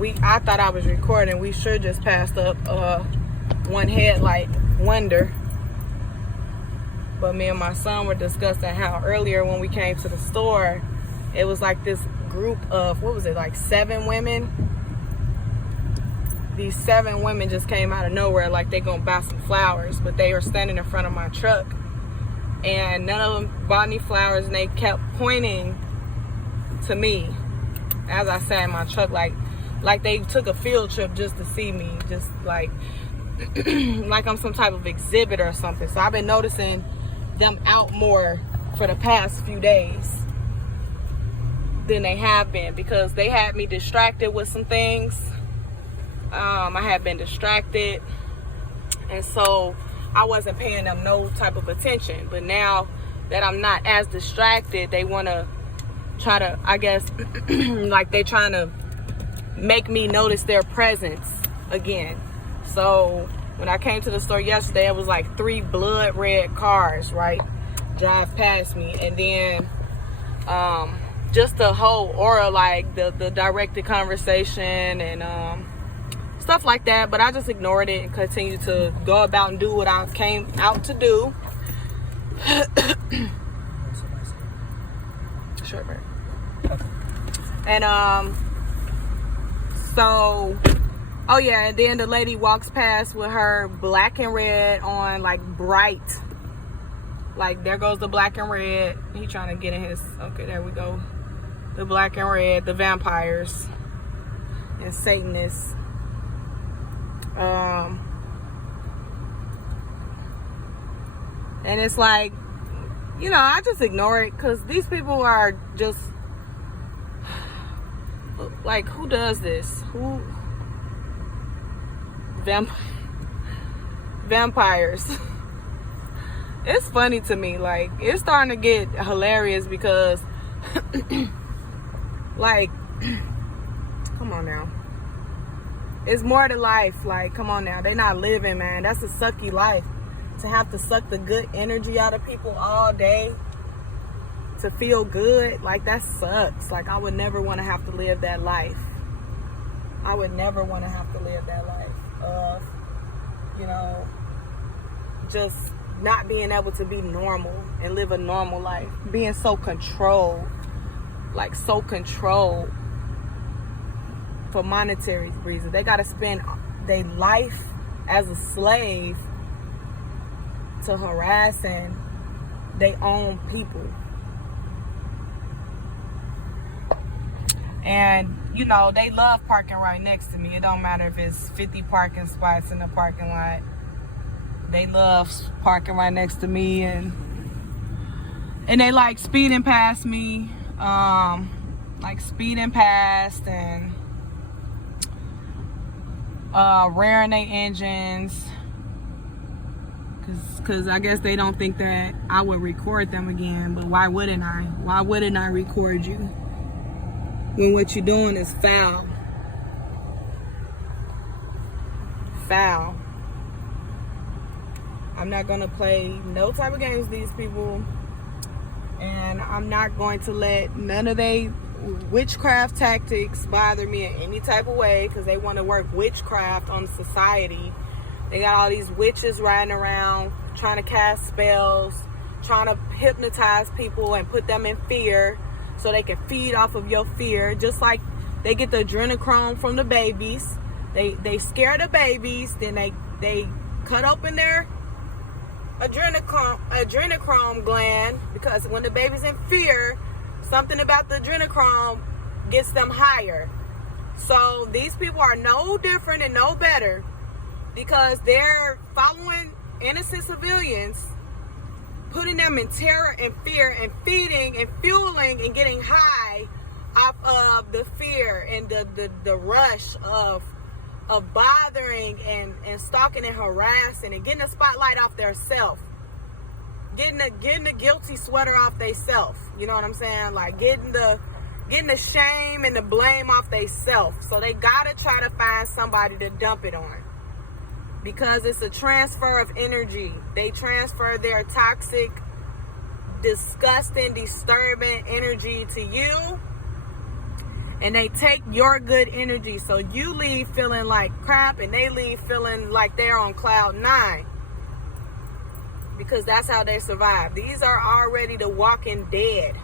I thought I was recording. We sure just passed up one headlight wonder. But me and my son were discussing how earlier when we came to the store, it was like this group of, what was it, like 7 women? These 7 women just came out of nowhere like they gonna buy some flowers, but they were standing in front of my truck. And none of them bought any flowers, and they kept pointing to me as I sat in my truck, like they took a field trip just to see me, just like like I'm some type of exhibit or something. So I've been noticing them out more for the past few days than they have been, because they had me distracted with some things. I had been distracted, and so I wasn't paying them no type of attention. But now that I'm not as distracted, they want to try to, I guess, like they trying to make me notice their presence again. So when I came to the store yesterday, it was like 3 blood red cars, right, drive past me. And then just the whole aura, like the directed conversation and stuff like that. But I just ignored it and continued to go about and do what I came out to do. Sure, Bert. And so, oh yeah, and then the lady walks past with her black and red on, like bright. Like, there goes the black and red. He trying to get in his, okay, there we go. The black and red, the vampires and Satanists. And it's like, you know, I just ignore it, because these people are just, like, who does this? Who? Vampires. It's funny to me. Like, it's starting to get hilarious because, like, come on now. It's more to life. Like, come on now. They're not living, man. That's a sucky life. To have to suck the good energy out of people all day to feel good, like, that sucks. Like, I would never want to have to live that life. I would never want to have to live that life of, you know, just not being able to be normal and live a normal life. Being so controlled, like so controlled for monetary reasons. They got to spend their life as a slave to harassing their own people. And, you know, they love parking right next to me. It don't matter if it's 50 parking spots in the parking lot. They love parking right next to me, and they like speeding past me, like speeding past and rearing their engines, cause I guess they don't think that I would record them again. But why wouldn't I? Why wouldn't I record you when what you're doing is foul? Foul. I'm not gonna play no type of games with these people, and I'm not going to let none of they witchcraft tactics bother me in any type of way, because they want to work witchcraft on society. They got all these witches riding around trying to cast spells, trying to hypnotize people and put them in fear so they can feed off of your fear. Just like they get the adrenochrome from the babies. They scare the babies, then they cut open their adrenochrome gland, because when the baby's in fear, something about the adrenochrome gets them higher. So these people are no different and no better, because they're following innocent civilians, putting them in terror and fear, and feeding and fueling and getting high off of the fear and the rush of bothering and stalking and harassing and getting a spotlight off their self, getting the guilty sweater off they self. You know what I'm saying? Like getting the shame and the blame off they self. So they gotta try to find somebody to dump it on, because it's a transfer of energy. They transfer their toxic, disgusting, disturbing energy to you, And they take your good energy. So you leave feeling like crap and they leave feeling like they're on cloud 9. Because that's how they survive. These are already the walking dead.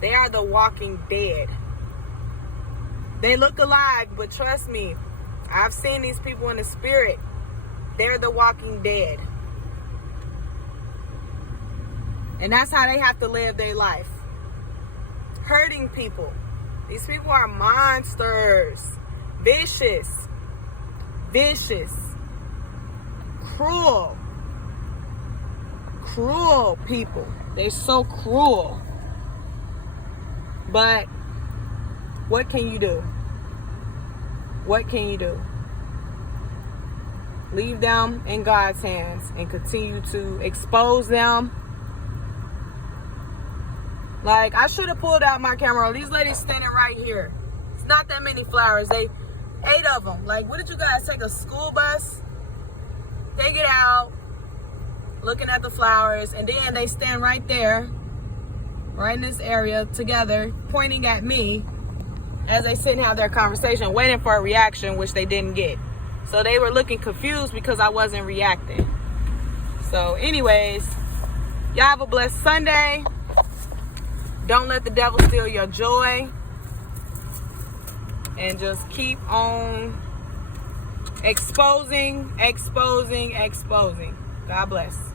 They are the walking dead. They look alive, but trust me, I've seen these people in the spirit. They're the walking dead. And that's how they have to live their life. Hurting people. These people are monsters. Vicious. Vicious. Cruel. Cruel people. They're so cruel. But what can you do? What can you do? Leave them in God's hands and continue to expose them. Like, I should have pulled out my camera. These ladies standing right here. It's not that many flowers. 8 of them. Like, what did you guys take, a school bus? Take it out, looking at the flowers, and then they stand right there, right in this area together, pointing at me as they sit and have their conversation, waiting for a reaction, which they didn't get. So they were looking confused because I wasn't reacting. So anyways, y'all have a blessed Sunday. Don't let the devil steal your joy. And just keep on exposing. God bless.